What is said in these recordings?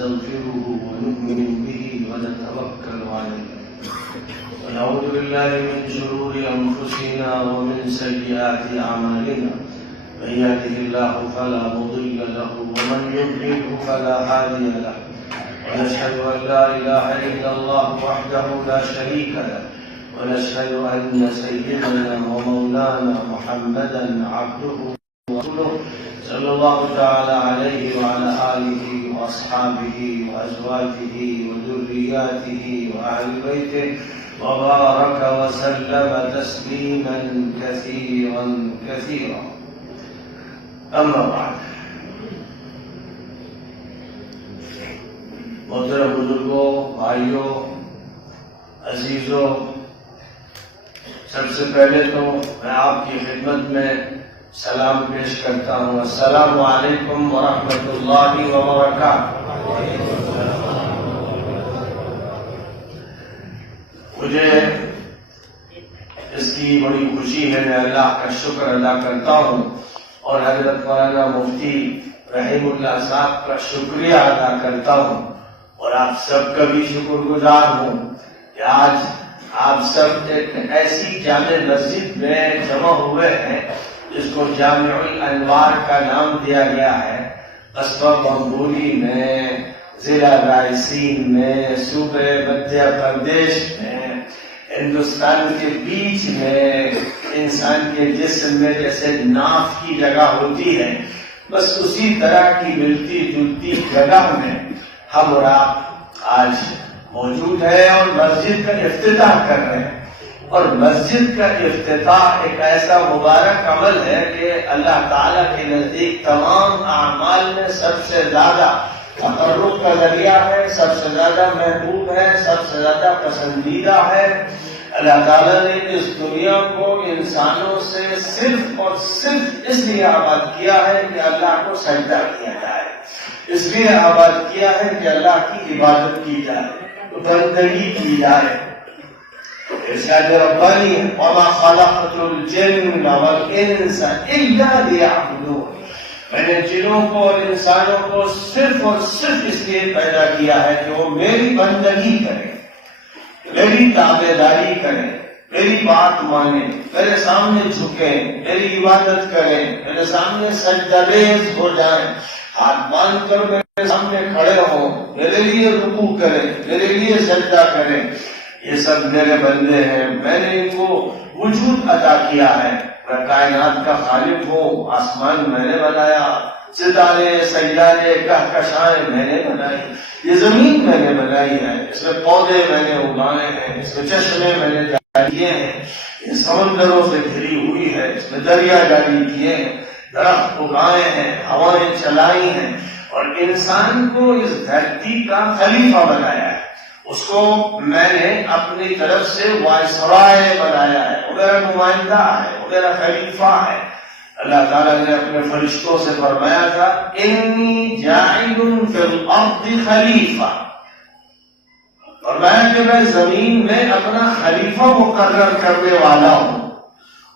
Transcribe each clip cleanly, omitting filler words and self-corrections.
ونستغفره ونؤمن به ونتوكل عليه ونعوذ بالله من شرور أنفسنا ومن سيئات أعمالنا من يهده الله فلا مضل له ومن يضلله فلا هادي له ونشهد أن لا إله إلا الله وحده لا شريك له ونشهد أن سيدنا ومولانا محمدا عبده ورسوله صلى الله تعالى عليه وعلى آله وأصحابه وأزواجه وذرياته وأهل بيته وبارك وسلم تسليما كثيرا كثيرا. أما بعد، محترم بزرگوں، بھائیوں، عزیزوں، سب سے پہلے تو میں آپ کی خدمت میں سلام پیش کرتا ہوں. السلام علیکم ورحمۃ اللہ وبرکاتہ. مجھے اس کی بڑی خوشی ہے، میں اللہ کا شکر ادا کرتا ہوں اور حضرت مولانا مفتی رحیم اللہ صاحب کا شکریہ ادا کرتا ہوں اور آپ سب کا بھی شکر گزار ہوں کہ آج آپ سب ایک ایسی جامع مسجد میں جمع ہوئے ہیں جس کو جامع الانوار کا نام دیا گیا ہے. قصبہ بمبولی میں، ضلع رائسین میں، صوبہ مدھیہ پردیش میں، ہندوستان کے بیچ میں، انسان کے جسم میں جیسے ناف کی جگہ ہوتی ہے، بس اسی طرح کی ملتی جلتی جگہ میں ہم اور آپ آج موجود ہے اور مسجد کا افتتاح کر رہے ہیں. اور مسجد کا افتتاح ایک ایسا مبارک عمل ہے کہ اللہ تعالیٰ کے نزدیک تمام اعمال میں سب سے زیادہ تقرب کا ذریعہ ہے، سب سے زیادہ محبوب ہے، سب سے زیادہ پسندیدہ ہے. اللہ تعالیٰ نے اس دنیا کو انسانوں سے صرف اور صرف اس لیے آباد کیا ہے کہ اللہ کو سجدہ کیا جائے، اس لیے آباد کیا ہے کہ اللہ کی عبادت کی جائے، بندگی کی جائے. ارشاد ربانی ہے وَمَا خَلَقْتُ الْجِنَّ وَالْإِنسَ إِلَّا لِيَعْبُدُونِ. میں نے جنوں کو اور انسانوں کو صرف اور صرف اس لیے پیدا کیا ہے کہ وہ میری بندگی کریں، میری تابعداری کریں، میری بات مانیں، میرے سامنے جھکیں، میری عبادت کریں، میرے سامنے سجدہ ریز ہو جائیں، ہاتھ باندھ کر میرے سامنے کھڑے ہوں، میرے لیے رکوع کریں، میرے لیے سجدہ کریں. یہ سب میرے بندے ہیں، میں نے ان کو وجود عطا کیا ہے. میں کائنات کا خالق ہوں، آسمان میں نے بنایا، ستارے سیارے کہکشائیں میں نے بنائی، یہ زمین میں نے بنائی ہے، اس میں پودے میں نے اگائے ہیں، اس میں چشمے میں نے جاری کیے ہیں، یہ سمندروں سے گھری ہوئی ہے، اس میں دریا جاری کیے ہیں، درخت اگائے ہیں، ہوائیں چلائی ہیں اور انسان کو اس دھرتی کا خلیفہ بنایا ہے. اس کو میں نے اپنی طرف سے وائسرائے بنایا ہے، وہ میرا نمائندہ ہے، وہ میرا خلیفہ ہے. اللہ تعالیٰ نے اپنے فرشتوں سے فرمایا تھا انی جاعل فی الارض خلیفہ، فرمایا کہ میں زمین میں اپنا خلیفہ مقرر کرنے والا ہوں.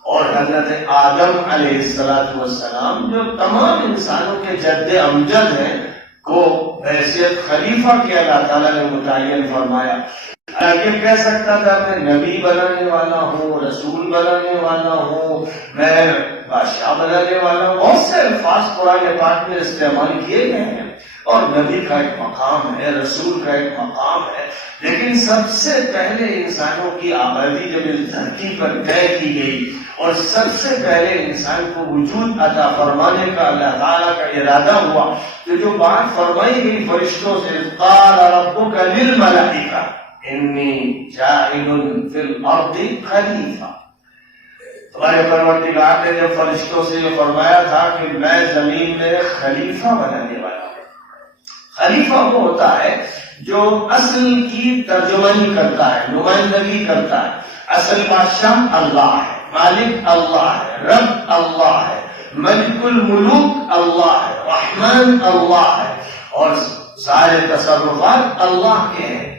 اور حضرت آدم علیہ السلام جو تمام انسانوں کے جد امجد ہیں کو حیثیت خلیفہ کے اللہ تعالیٰ نے متعین فرمایا. یہ کہہ سکتا تھا میں نبی بنانے والا ہوں، رسول بنانے والا ہوں، میں بادشاہ بنانے والا ہوں، بہت سے الفاظ قرآن پاک میں استعمال کیے گئے ہیں اور نبی کا ایک مقام ہے، رسول کا ایک مقام ہے. لیکن سب سے پہلے انسانوں کی آبادی جب اس دھرتی پر طے کی گئی اور سب سے پہلے انسان کو وجود عطا فرمانے کا اللہ تعالیٰ کا ارادہ ہوا تو جو بات فرمائی گئی فرشتوں سے قال ربک للملائکہ انی جاعل فی الارض خلیفہ. تمہارے پروردگار نے جب فرشتوں سے یہ فرمایا تھا کہ میں زمین میں خلیفہ بنانے والا ہوں. خلیفہ وہ ہوتا ہے جو اصل کی ترجمانی کرتا ہے، نمائندگی کرتا ہے. اصل بادشاہ اللہ ہے، مالک اللہ ہے، رب اللہ ہے، ملک الملوک اللہ ہے، رحمان اللہ ہے اور سارے تصرفات اللہ کے ہیں.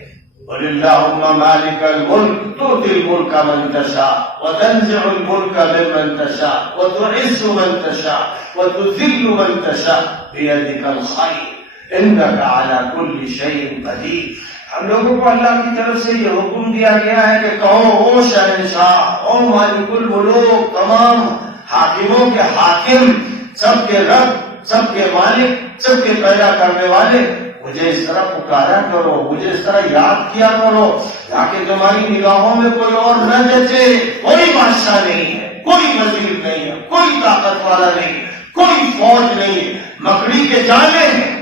قل اللهم مالك الملك تؤتي الملك من تشاء وتنزع الملك ممن تشاء وتعز من تشاء وتذل من تشاء بيدك الخير انک علی کل شیء قدیر۔ ہم لوگوں کو اللہ کی طرف سے یہ حکم دیا گیا ہے کہ کہو او شہنشاہ، او مالک الملوک، تمام حاکموں کے حاکم، سب کے رب، سب کے مالک، سب کے پیدا کرنے والے، مجھے اس طرح پکارا کرو، مجھے اس طرح یاد کیا کرو تاکہ تمہاری نگاہوں میں کوئی اور نہ جچے۔ کوئی بادشاہ نہیں ہے، کوئی وزیر نہیں ہے، کوئی طاقت والا نہیں ہے، کوئی فوج نہیں ہے، مکڑی کے جالے ہیں۔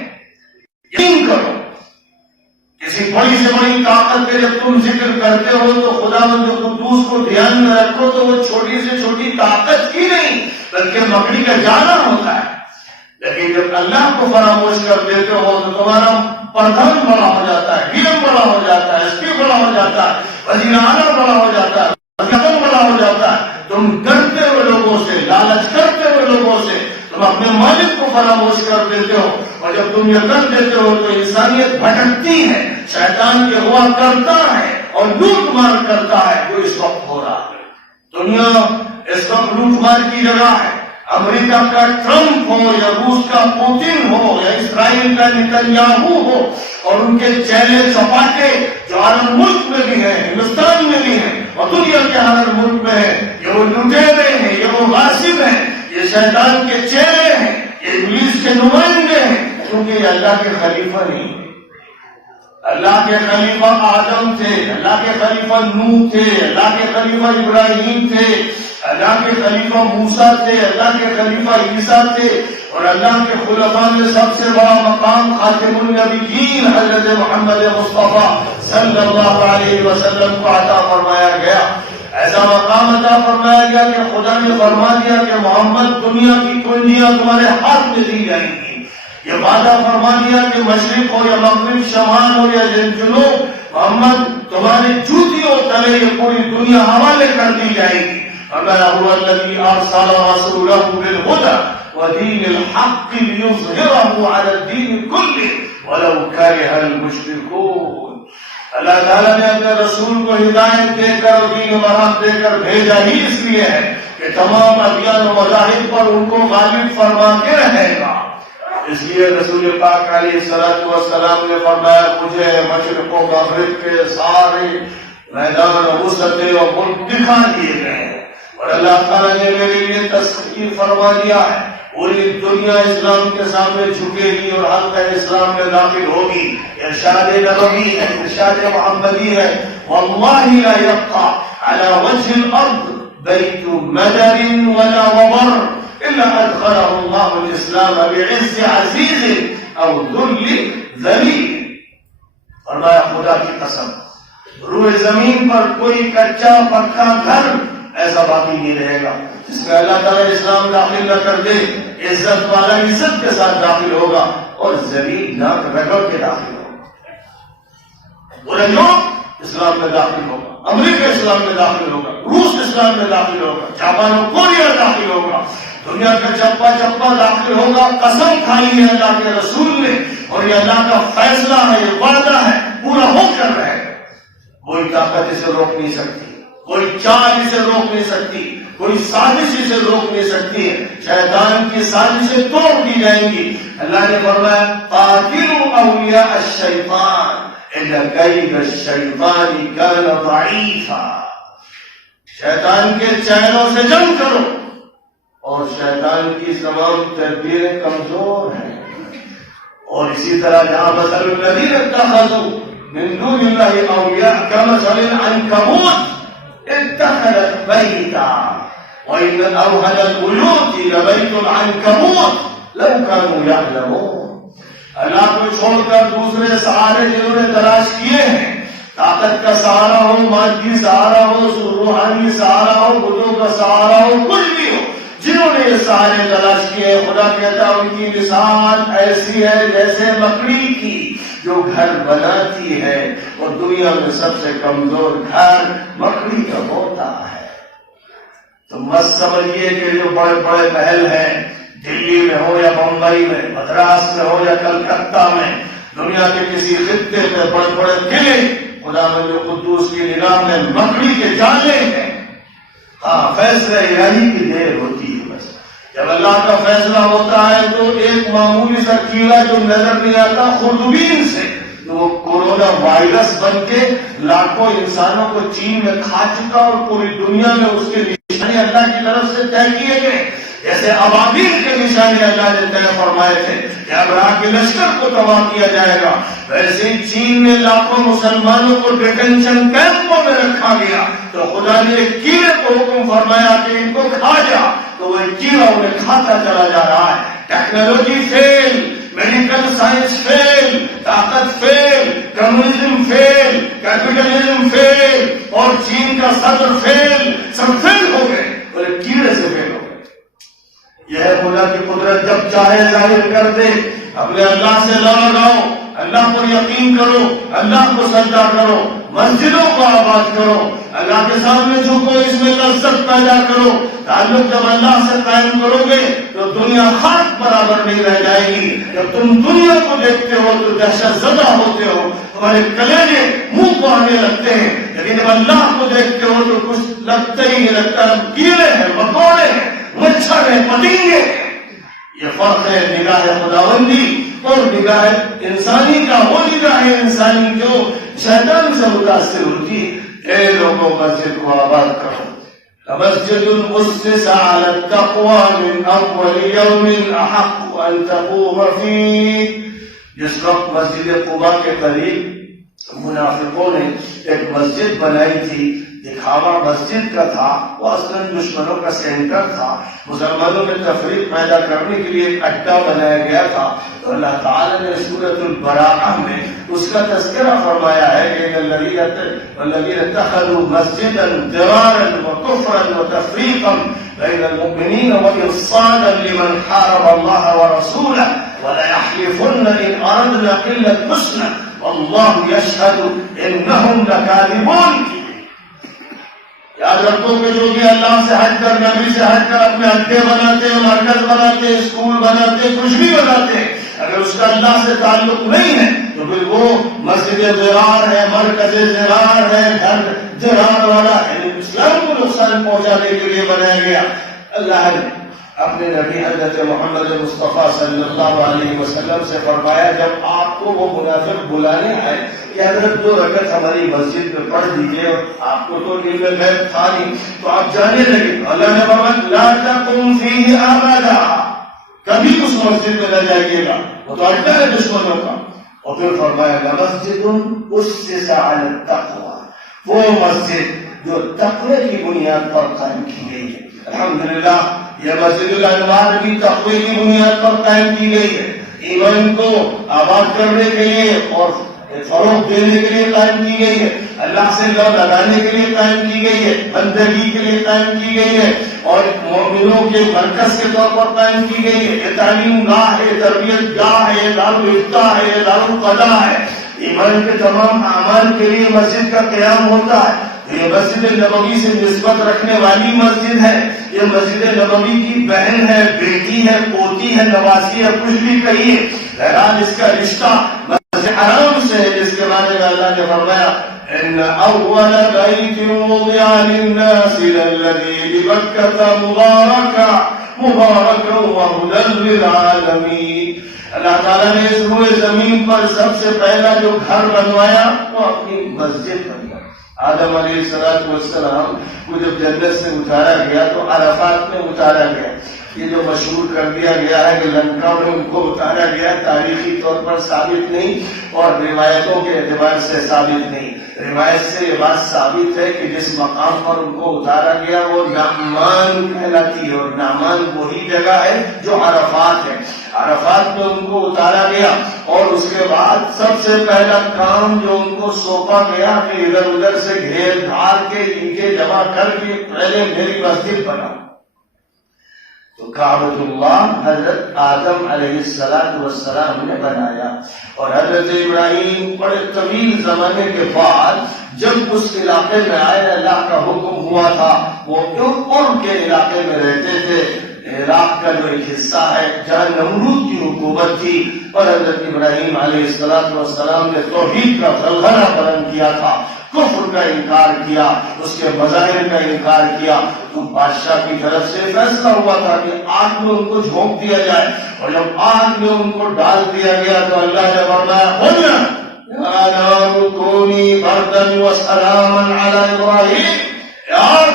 یقین کرو کسی بڑی سے بڑی طاقت کے جب تم ذکر کرتے ہو تو خداوند قدوس کو دھیان میں رکھو تو وہ چھوٹی سے چھوٹی طاقت کی نہیں بلکہ مکڑی کا جالا ہوتا ہے۔ لیکن جب اللہ کو فراموش کر دیتے ہو تو تمہارا پردھان بڑا ہو جاتا ہے، ڈی ایم بڑا ہو جاتا ہے، ایس پی بڑا ہو جاتا ہے، وزیر اعلیٰ بڑا ہو جاتا ہے، قدم بڑا ہو جاتا ہے۔ تم ڈرتے ہوئے لوگوں سے، لالچ کرتے ہوئے لوگوں سے تم اپنے مالک کو فراموش کر دیتے ہو، اور جب تم یہ کر دیتے ہو تو انسانیت بھٹکتی ہے، شیطان کے ہوا کرتا ہے اور لوٹ مار کرتا ہے جو اس وقت ہو رہا ہے۔ دنیا اس وقت لوٹ مار کی جگہ ہے۔ امریکہ کا ٹرمپ ہو یا روس کا پوتن ہو یا اسرائیل کا نتنیاہو ہو اور ان کے چہلے چپاٹے جو عالم ملک میں بھی ہیں، ہندوستان میں بھی ہیں اور دنیا کے ہر ملک میں ہیں، یہ وہ لٹیرے ہیں، یہ وہ غاصب ہیں، یہ شیطان کے چہرے ہیں، یہ ابلیس کے نمائندے ہیں، کیونکہ یہ اللہ کے خلیفہ نہیں۔ اللہ کے خلیفہ آدم تھے، اللہ کے خلیفہ نوح تھے، اللہ کے خلیفہ ابراہیم تھے، اللہ کے خلیفہ موسیٰ تھے، اللہ کے خلیفہ عیسیٰ تھے، اور اللہ کے خلفاء میں سب سے بڑا مقام خاتم النبیین حضرت محمد مصطفیٰ صلی اللہ علیہ وسلم کو عطا فرمایا گیا۔ ایسا مقام عطا فرمایا گیا کہ خدا نے فرما دیا کہ محمد دنیا کی کنجیاں تمہارے ہاتھ میں دی جائیں گی۔ یہ وعدہ فرما دیا کہ مشرق ہو یا مغرب، شمال ہو یا جنوب، محمد تمہاری جوتیوں تلے یہ پوری دنیا حوالے کر دی جائے گی۔ اللہ هو الذي ارسل رسوله بالهدى ودين الحق ليظهره على الدين كله ولو كره المشركون۔ اللہ تعالیٰ نے اپنے رسول کو ہدایت دے کر اور دین برحق دے کر بھیجا ہی اس لیے ہے کہ تمام ادیان و مذاہب پر ان کو غالب فرما کے رہے گا۔ اس لیے رسول پاک علیہ الصلوۃ والسلام نے فرمایا مجھے مشرق و مغرب کے سارے میدان وسعت و ملک دکھا دیے گئے ہیں، اور اللہ تعالیٰ نے میرے لیے تسخیر فرما دیا ہے پوری دنیا اسلام کے سامنے جھکے گی اور حلقہ اسلام میں داخل ہوگی۔ ارشاد نبوی ہے، ارشاد محمدی ہے، واللہ لا یبقى على وجه الارض بیت مدر ولا وبر الا ادخله اللہ الاسلام بعز عزیز او ذل ذلیل۔ فرمایا خدا کی قسم روئے زمین پر کوئی کچا پکا گھر ایسا باقی نہیں رہے گا جس میں اللہ تعالیٰ اسلام داخل نہ کر دے۔ عزت والا عزت کے ساتھ داخل ہوگا اور ذلیل ناک رگڑ کے داخل ہوگا۔ پورے یورپ اسلام میں داخل ہوگا، امریکہ اسلام میں داخل ہوگا، روس اسلام میں داخل ہوگا، جاپان و کوریا داخل ہوگا، دنیا کا چپا چپا داخل ہوگا۔ قسم کھائی ہے اللہ کے رسول نے، اور یہ اللہ کا فیصلہ ہے، یہ وعدہ ہے، پورا ہو کر رہے گا۔ کوئی طاقت اسے روک نہیں سکتی، کوئی چال اسے روک نہیں سکتی، کوئی سازش اسے روک نہیں سکتی ہے۔ شیطان کی سازشیں توڑ دی جائیں گی۔ اللہ نے فرمایا قاتلوا اولیاء الشیطان ان کید الشیطان کان ضعیفا۔ شیطان کے چہروں سے جنگ کرو، اور شیطان کی تمام تدبیریں کمزور ہیں۔ اور اسی طرح جہاں مثل الذین اتخذوا من دون اللہ اولیاء کمثل العنکبوت اتخذت بیتا وإن أوهن البيوت لبيت العنكبوت لو كانوا يعلمون۔ اللہ کو چھوڑ کر دوسرے سہارے جنہوں نے تلاش کیے ہیں، طاقت کا سہارا ہو، مادی سہارا ہو، روحانی سہارا ہو، بتوں کا سہارا ہو، کچھ بھی ہو، جنہوں نے یہ سہارے تلاش کیے، خدا کہتا ہے ان کی مثال ایسی ہے جیسے مکڑی کی جو گھر بناتی ہے، اور دنیا میں سب سے کمزور گھر مکڑی کا ہوتا ہے۔ تو مت سمجھیے کہ جو بڑے بڑے محل ہیں دلی میں ہو یا بمبئی میں، مدراس میں ہو یا کلکتہ میں، دنیا کے کسی خطے پہ بڑے بڑے قلعے خدا مند قدوس کی نگاہ میں مکڑی کے جالے ہیں۔ ہاں فیصلہ الہی کی دیر ہوتی ہے، بس جب اللہ کا فیصلہ ہوتا ہے تو ایک معمولی سا کیڑا جو نظر نہیں آتا خردبین سے، تو وہ کورونا وائرس بن کے لاکھوں انسانوں کو چین میں کھا چکا اور پوری دنیا میں اس کے نشانے اللہ کی طرف سے طے کیے گئے. جیسے ابابیل کے نشانے اللہ نے طے فرمائے تھے کہ ابراہ کے لشکر کو تباہ کیا جائے گا، ویسے ہی چین نے لاکھوں مسلمانوں کو ڈیٹینشن کیمپوں میں رکھا گیا تو خدا نے ایک کیڑے کو حکم فرمایا کہ ان کو کھا جا، تو وہ کیڑا انہیں کھاتا چلا جا رہا ہے. ٹیکنالوجی فیل، میڈیکل سائنس فیل، طاقت فیل، کمیونزم فیل، کیپٹلزم فیل اور چین کا صدر فیل، سب فیل ہو گئے اور ایک کیڑے سے فیل ہو گئے. یہ ہے خدا کی قدرت، جب چاہے ظاہر کر دے. اپنے اللہ سے نہ لگاؤ، اللہ پر یقین کرو، اللہ کو سجدہ کرو، مسجدوں کو آباد کرو، اللہ کے سامنے جھکو، اس میں لذت پیدا کرو. تعلق جب اللہ سے قائم کرو گے تو دنیا خاک برابر نہیں رہ جائے گی. جب تم دنیا کو دیکھتے ہو تو دہشت زدہ ہوتے ہو، تمہارے کلیجے منہ کو آنے لگتے ہیں، لیکن جب اللہ کو دیکھتے ہو تو کچھ لگتا ہی نہیں لگتا. کیڑے ہیں، مکوڑے ہیں، مچھر ہیں، پتنگے ہیں. یہ فرق ہے نگاہ خداوندی اور نگاہ انسانی کا. وہ نگاہ انسانی جو شیطان سے متاثر ہوتی. اے لوگوں مسجد کو آباد کرو. مسجد اسس على التقوى من اول يوم احق ان تقوم فيه. جس وقت مسجد قباء کے قریب منافقوں نے ایک مسجد بنائی تھی، دکھاوا مسجد کا تھا، وہ اصلاً دشمنوں کا سینٹر تھا، مسلمانوں میں تفریق پیدا کرنے کے لیے ایک اڈا بنایا گیا تھا. تو اللہ تعالیٰ نے سورۃ البراءہ میں اس کا تذکرہ فرمایا ہے کہ الذین اتخذوا مسجدا ضرارا وکفرا وتفریقا بین المؤمنین وارصادا لمن حارب اللہ ورسولہ وليحلفن ان اردنا الا الحسنى واللہ یشہد انہم لکاذبون. یاد رکھو کہ جو بھی اللہ سے ہٹ کر، نبی سے ہٹ کر اپنے اڈے بناتے، مرکز بناتے، اسکول بناتے، کچھ بھی بناتے، اگر اس کا اللہ سے تعلق نہیں ہے تو پھر وہ مسجد ضرار ہے، مرکز ضرار ہے، گھر ضرار والا ہے. اسلام کو نقصان پہنچانے کے لیے بنایا گیا. اللہ نے اپنے نبی حضرت محمد مصطفیٰ صلی اللہ علیہ وسلم سے فرمایا جب آپ کو وہ منافق بلانے آئے کہ حضرت 2 رکعت ہماری مسجد میں پڑھ دیجئے، اور آپ کو تو علم غیب تھا نہیں تو آپ جانے لگے. اللہ نے فرمایا لا تقم فیہ ابدا، کبھی اس مسجد میں نہ جائیے گا، وہ تو اڈا ہے دشمنوں کا. اور پھر فرمایا لمسجد اسس علی التقوی، وہ مسجد جو تقوی کی بنیاد پر قائم کی گئی ہے. الحمدللہ یہ مسجد الانوار بھی تقوی کی بنیاد پر قائم کی گئی ہے. ایمان کو آباد کرنے کے لیے اور فروغ دینے کے لیے قائم کی گئی ہے. اللہ سے لو لگانے کے لیے قائم کی گئی ہے، بندگی کے لیے قائم کی گئی ہے اور مومنوں کے مرکز کے طور پر قائم کی گئی ہے. یہ تعلیم گاہ ہے، تربیت گاہ ہے، دارالفتہ ہے، دارالقضاء ہے. ایمان کے تمام اعمال کے لیے مسجد کا قیام ہوتا ہے. یہ مسجد نبوی سے نسبت رکھنے والی مسجد ہے. یہ مسجد نبوی کی بہن ہے، بیٹی ہے، پوتی ہے، نواسی ہے، کچھ بھی کہیے. بہرحال اس کا رشتہ مسجد حرام سے ہے، جس کے بارے میں اللہ نے فرمایا ان اول بیت وضع للناس للذی ببکۃ مبارکا وہدی للعالمین. اللہ تعالیٰ نے اس روئے زمین پر سب سے پہلا جو گھر بنوایا وہ اپنی مسجد بنوایا. آدم علیہ السلام کو جب جنت سے اتارا گیا تو عرفات میں اتارا گیا. یہ جو مشہور کر دیا گیا ہے کہ لنکا میں ان کو اتارا گیا، تاریخی طور پر ثابت نہیں اور روایتوں کے اعتبار سے ثابت نہیں. روایت سے یہ بات ثابت ہے کہ جس مقام پر ان کو اتارا گیا وہ نعمان کہلاتی ہے، اور نعمان وہی جگہ ہے جو عرفات ہے. عرفات میں ان کو اتارا گیا اور اس کے بعد سب سے پہلا کام جو ان کو سونپا گیا کہ ادھر ادھر سے گھیر گھار کے اینٹیں جمع کر کے پہلے میری مسجد بناؤ. تو کعبۃ اللہ حضرت آدم علیہ السلام نے بنایا، اور حضرت ابراہیم بڑے طویل زمانے کے بعد جب اس علاقے میں آئے، اللہ کا حکم ہوا تھا. وہ ان کے علاقے میں رہتے تھے، عراق کا جو ایک حصہ ہے جہاں نمرود کی حکومت تھی، اور حضرت ابراہیم علیہ السلام نے توحید کا غلغلہ بلند کیا تھا. کفر کا انکار کیا، اس کے مظاہر کا انکار کیا، تو بادشاہ کی طرف سے فیصلہ ہوا تھا کہ آگ میں ان کو جھونک دیا جائے، اور جب آگ میں ان کو ڈال دیا گیا تو اللہ نے فرمایا بولنا یا نار کونی بردا وسلاما علی ابراہیم، یار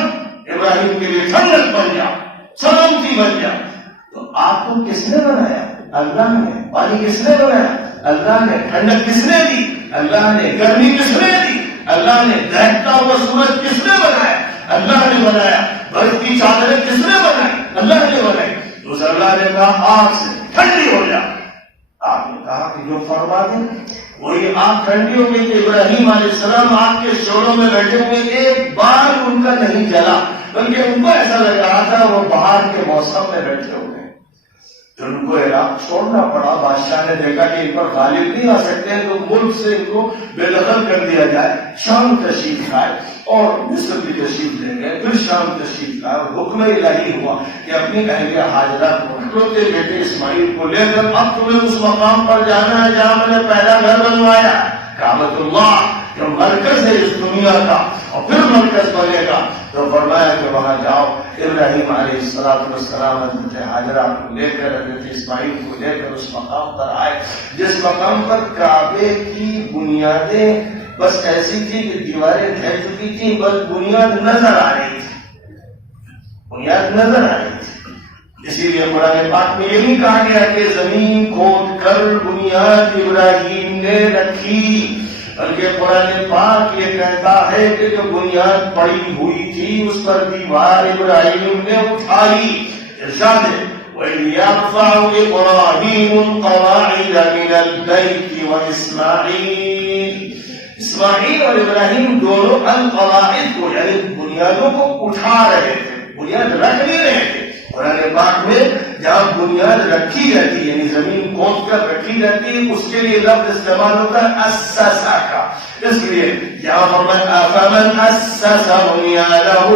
ابراہیم کے لیے ٹھنڈک بن جا، سلامتی بن جا۔ تو آگ کو کس نے بنایا؟ اللہ نے۔ پانی کس نے بنایا؟ اللہ نے۔ ٹھنڈک کس نے دی؟ اللہ نے۔ گرمی کس نے دی؟ اللہ نے۔ دہتا ہوا سورج کس نے بنایا؟ اللہ نے بنایا۔ برف کی چادریں کس نے بنائی؟ اللہ نے بنائی۔ تو اللہ نے کہا آگ سے ٹھنڈی ہو جا۔ آپ نے کہا کہ جو فرما دیں وہی آگ ٹھنڈی ہو گئی کہ ابراہیم علیہ السلام آگ کے شعلوں میں بیٹھے ہوئے، ایک بار ان کا نہیں جلا، بلکہ ان کو ایسا لگ رہا تھا وہ باہر کے موسم میں بیٹھے ہوئے۔ تو ان کو عراق چھوڑنا پڑا۔ بادشاہ نے دیکھا کہ ان پر غالب نہیں آ سکتے تو ملک سے ان کو بے دخل کر دیا جائے۔ شام تشریف لائے اور مصر کی تشریف لے گئے، پھر شام تشریف لائے، اور حکم الہی ہوا کہ اپنی اہلیہ ہاجرہ کو، اکلوتے بیٹے اسماعیل کو لے کر اب تمہیں اس مقام پر جانا ہے جہاں میں نے پہلا گھر بنوایا، کعبۃ اللہ، جو مرکز ہے اس دنیا کا اور پھر مرکز بنے گا۔ تو فرمایا کہ وہاں جاؤ۔ ابراہیم علیہ السلام حضرت ہاجرہ کو لے کر، حضرت اسماعیل کو لے کر اس مقام پر آئے جس مقام پر کعبے کی بنیادیں بس ایسی تھی کہ دیواریں ڈھہ چکی تھیں، بس بنیاد نظر آ رہی تھی، بنیاد نظر آ رہی تھی۔ اسی لیے قرآن پاک میں یہ نہیں کہا گیا کہ زمین کھود کر بنیاد ابراہیم نے رکھی، بلکہ قرآن پاک یہ کہتا ہے کہ جو بنیاد پڑی ہوئی تھی اس پر دیوار ابراہیم نے اٹھائی۔ ارشاد ہے وَإِذْ يَرْفَعُ إِبْرَاهِيمُ الْقَوَاعِدَ مِنَ الْبَيْتِ وَإِسْمَاعِيلُ، اسماعیل اور ابراہیم دونوں القواعد کو یعنی بنیادوں کو اٹھا رہے تھے، بنیاد رکھ نہیں رہے تھے۔ قرآن پاک میں جہاں بنیاد رکھی جاتی یعنی زمین کھود کر رکھی جاتی، اس کے لیے لفظ استعمال ہوتا ہے اسسا کا، اس لیے یہاں فرمایا افمن اسس بنیانه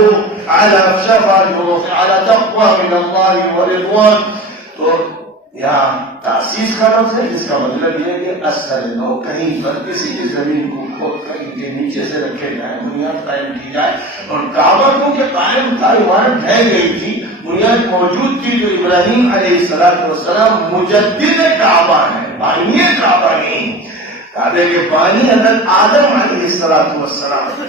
على شفا جرف على تقوى من اللہ ورضوان، تو یہاں تاسیس کا لفظ ہے جس کا مطلب یہ ہے کہ اثر نو کہیں پر کسی کی زمین کو کھود کر ان کے نیچے سے رکھے جائے، بنیاد قائم کی جائے۔ اور کعبہ کو کہ قائم تھا، عمارت ڈھہ گئی تھی، بنیاد موجود تھی، تو ابراہیم علیہ السلام مجدد کعبہ ہے، بانی کعبہ نہیں۔ کعبے کے بانی حضرت آدم علیہ السلام۔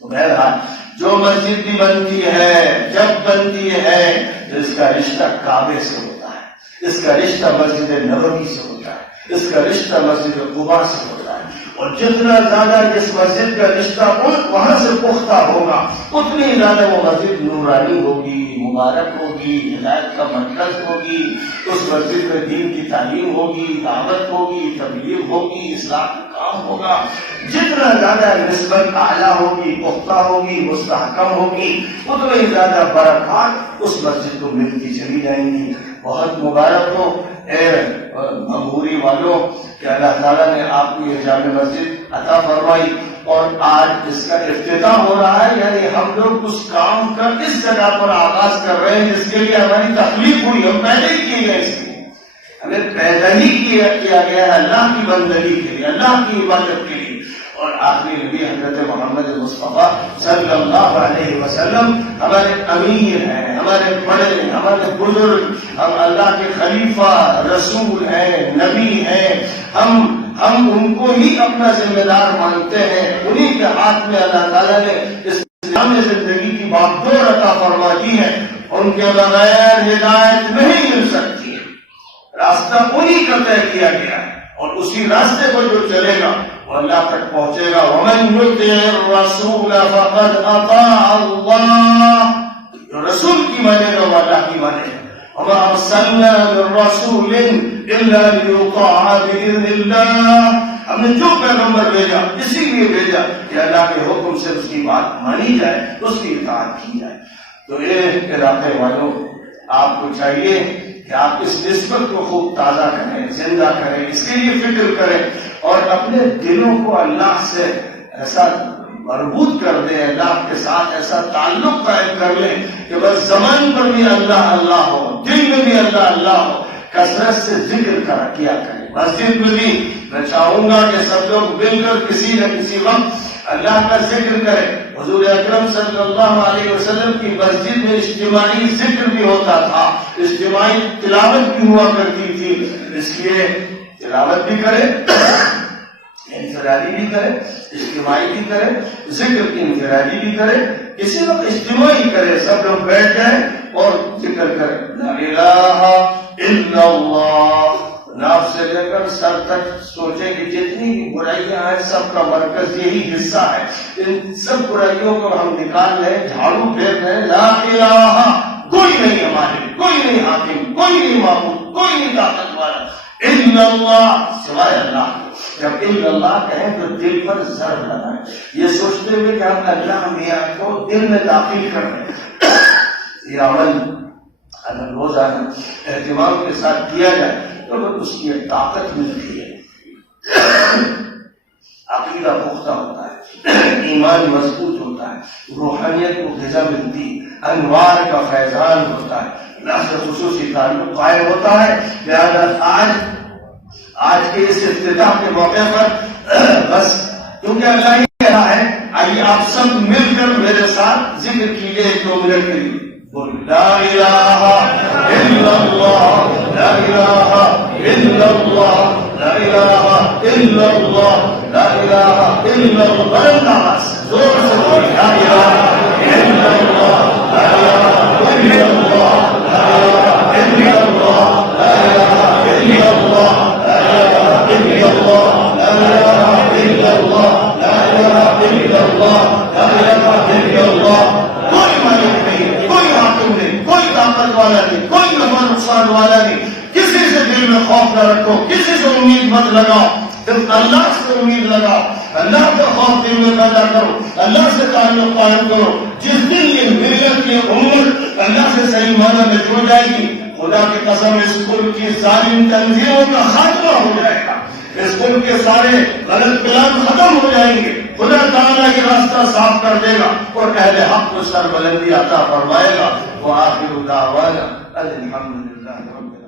تو بہرحال جو مسجد بھی بنتی ہے، جب بنتی ہے تو اس کا رشتہ کعبے سے ہوتا ہے، اس کا رشتہ مسجد نبوی سے ہوتا ہے، اس کا رشتہ مسجد قباء سے ہوتا ہے، اور جتنا زیادہ جس مسجد کا رشتہ وہاں سے پختہ ہوگا اتنی زیادہ وہ مسجد نورانی ہوگی، مبارک ہوگی، ہدایت کا مرکز ہوگی، اس مسجد میں دین کی تعلیم ہوگی، دعوت ہوگی، تبلیغ ہوگی، اصلاح کا کام ہوگا۔ جتنا زیادہ نسبت اعلیٰ ہوگی، پختہ ہوگی، مستحکم ہوگی، اتنا ہی زیادہ برکات اس مسجد کو ملتی چلی جائیں گی۔ بہت مبارک ہو اے بھنگوری والوں کہ اللہ تعالیٰ نے آپ کو یہ جامع مسجد عطا فرمائی، اور آج اس کا افتتاح ہو رہا ہے، یعنی ہم لوگ اس کام کا اس جگہ پر آغاز کر رہے ہیں جس کے لیے ہماری تخلیق ہوئی، ہم پیدا ہی کیے گئے، اس لیے ہمیں پیدا ہی کیا گیا ہے اللہ کی بندگی کے لیے، اللہ کی عبادت کے لیے۔ اور آخری نبی حضرت محمد مصطفیٰ صلی اللہ علیہ وسلم ہمارے امیر ہیں، ہمارے بڑے ہیں، ہمارے بزرگ، ہم اللہ کے خلیفہ رسول ہیں، نبی ہیں، ہم ان کو ہی اپنا ذمہ دار مانتے ہیں۔ انہی کے ہاتھ میں اللہ تعالیٰ نے اس اسلامی زندگی کی باغدور عطا فرما دی ہے، ان کے بغیر ہدایت نہیں مل سکتی ہے، راستہ انہی کا طے کیا گیا ہے، اور اسی راستے پر جو چلے گا وہ اللہ تک پہنچے گا۔ وَمَن يُطِعِ الرَّسُولَ فَقَدْ أَطَاعَ اللَّهَ، جو رسول کی مانے گا وہ اللہ کی مانے گا۔ وَمَا أَرْسَلْنَا مِن رَّسُولٍ إِلَّا لِيُطَاعَ بِإِذْنِ اللَّهِ، ہم نے جو پیغمبر بھیجا اسی لیے بھیجا کہ اللہ کے حکم سے اس کی بات مانی جائے، اس کی اطاعت کی جائے۔ تو اے علاقے والوں، آپ کو چاہیے کہ آپ اس نسبت کو خوب تازہ کریں، زندہ کریں، اس کے لیے فکر کریں، اور اپنے دلوں کو اللہ سے ایسا مربوط کر دیں، اللہ کے ساتھ ایسا تعلق قائم کر لیں کہ بس زبان پر بھی اللہ اللہ ہو، دل میں بھی اللہ اللہ ہو، کثرت سے ذکر کیا کریں۔ مسجد میں بھی میں چاہوں گا کہ سب لوگ مل کر کسی نہ کسی وقت اللہ کا ذکر کرے. حضور اکرم صلی اللہ علیہ وسلم کی مسجد میں اجتماعی ذکر بھی ہوتا تھا, اجتماعی تلاوت بھی ہوا کرتی تھی. اس لیے تلاوت بھی کرے, انفرادی بھی کرے, اجتماعی بھی کرے, ذکر کی انفرادی بھی کرے, کسی وقت اجتماعی کرے, سب لوگ بیٹھ جائیں اور ذکر کرے. لا الہ الا اللہ. ناف سے لے کر سر تک سوچیں کہ جتنی بھی برائیاں ہیں سب کا مرکز یہی حصہ ہے. ان سب برائیوں کو ہم نکال لیں, جھاڑو پھیر لیں. لا الہ, کوئی نہیں ہمارے, کوئی نہیں حاکم, کوئی نہیں معبود, کوئی نہیں طاقت والا, الا اللہ, سوائے اللہ. جب الا اللہ کہیں تو دل پر ضرب لگائیں, یہ سوچتے ہوئے کہ ہم اللہ میاں کو دل میں داخل کر رہے ہیں. یہ عمل اگر روزانہ اہتمام کے ساتھ کیا جائے تو اس کی ایک طاقت ملتی ہے. عقیدہ پختہ ہوتا ہے, ایمان مضبوط ہوتا ہے, روحانیت کو غذا ملتی, انوار کا فیضان ہوتا ہے, اللہ سے خصوصی تعلق قائم ہوتا ہے. لہذا آج کے اس افتتاح کے موقع پر بس کیونکہ اللہ ہی کہہ رہا ہے, آئیے آپ سب مل کر میرے ساتھ ذکر کیجیے 2 منٹ کے لیے. لا الہ الا اللہ, لا الہ الا اللہ, لا الہ الا اللہ, لا الہ الا اللہ. زور سے بولیں, لا الہ الا اللہ, لا الہ الا اللہ, لا الہ الا اللہ, لا الہ الا اللہ, لا الہ الا اللہ, لا الہ الا اللہ, لا الہ الا اللہ, لا الہ الا اللہ. کوئی مالک نہیں, کوئی حاکم نہیں, کوئی طاقت والا نہیں, کوئی نفع نقصان والا نہیں. کسی سے دل میں خوف نہ رکھو, کسی سے امید مت لگاؤ, تم اللہ سے امید لگاؤ. اللہ کا خوف دل میں پیدا کرو, اللہ سے تعلق قائم کرو. جس دن یہ ملت کی امت اللہ سے صحیح معنی میں جڑ جائے گی, خدا کی قسم اس ملک کی ظالم تنظیموں کا خاتمہ ہو جائے گا, اس ملک کے سارے غلط پلان ختم ہو جائیں گے. خدا تعالیٰ یہ راستہ صاف کر دے گا اور اہل حق کو سر بلندی عطا فرمائے گا. وآخر دعوانا الحمدللہ رب العالمین.